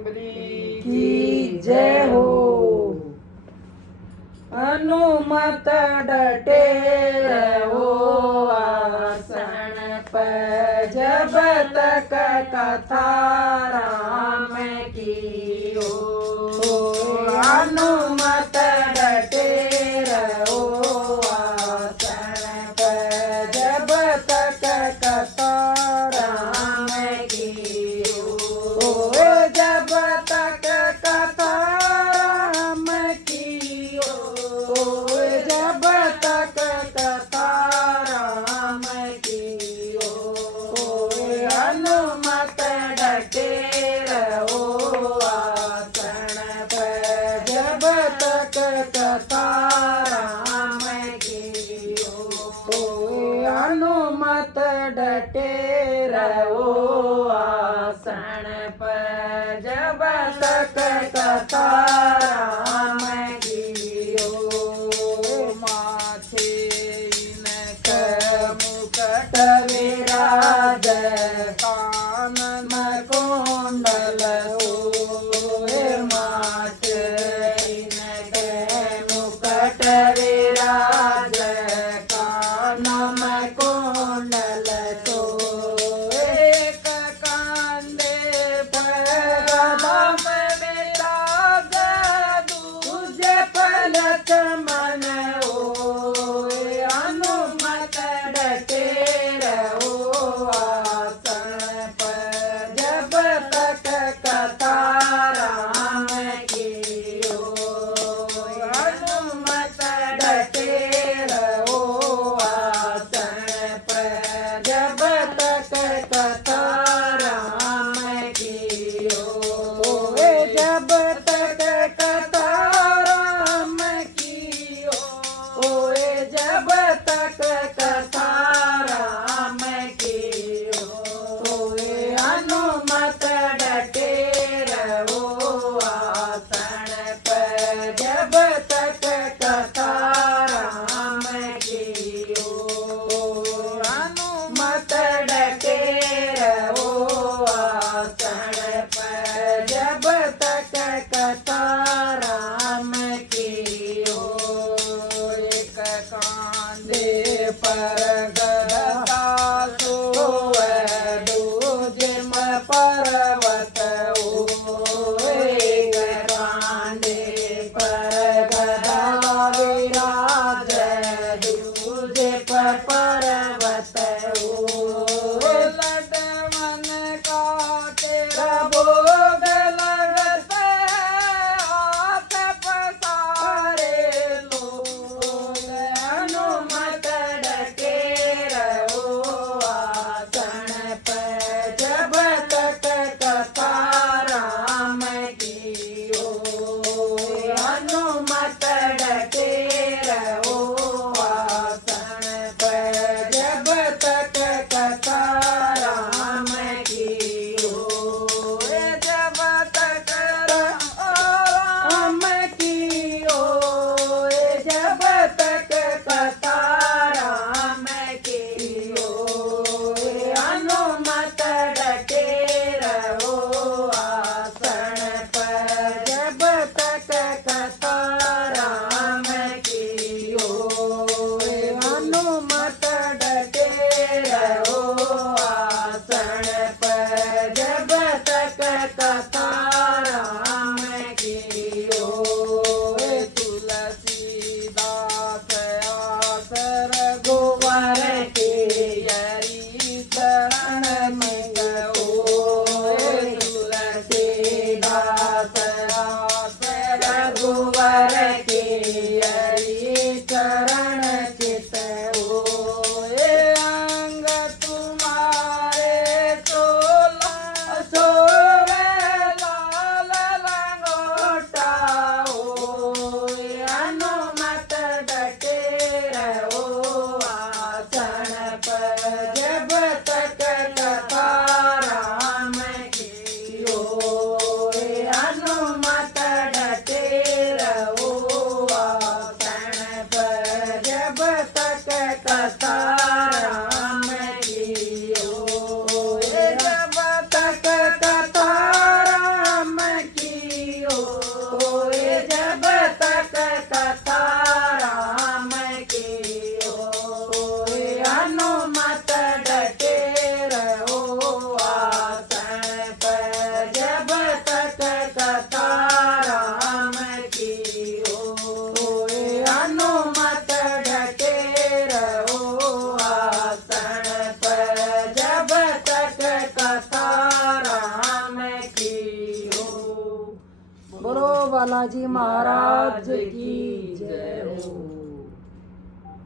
की जय हो। हनुमत डटे रहो आसन पर, जब तक कथा राम की हो। हनुमत डटे रहो आसन पर, जब तक कथा राम की हो। जब तक कथा राम की हो, जब तक कथा राम की हो। हनुमत डटे रहो आसन पर, जब तक कथा राम की हो। हनुमत डटे रहो आसन पर, जब तक कथा राम की हो। माथे इनक मुकुट विराज, कानन कुंडल सोए। माथे इनक मुकुट विराज, कानन कुंडल सोए। एक कांधे पर गदा विराज, दूजे पर लक्ष्मण होए। हनुमत डटे रहो आसन पर, जब तक कथा बालाजी महाराज की जय हो।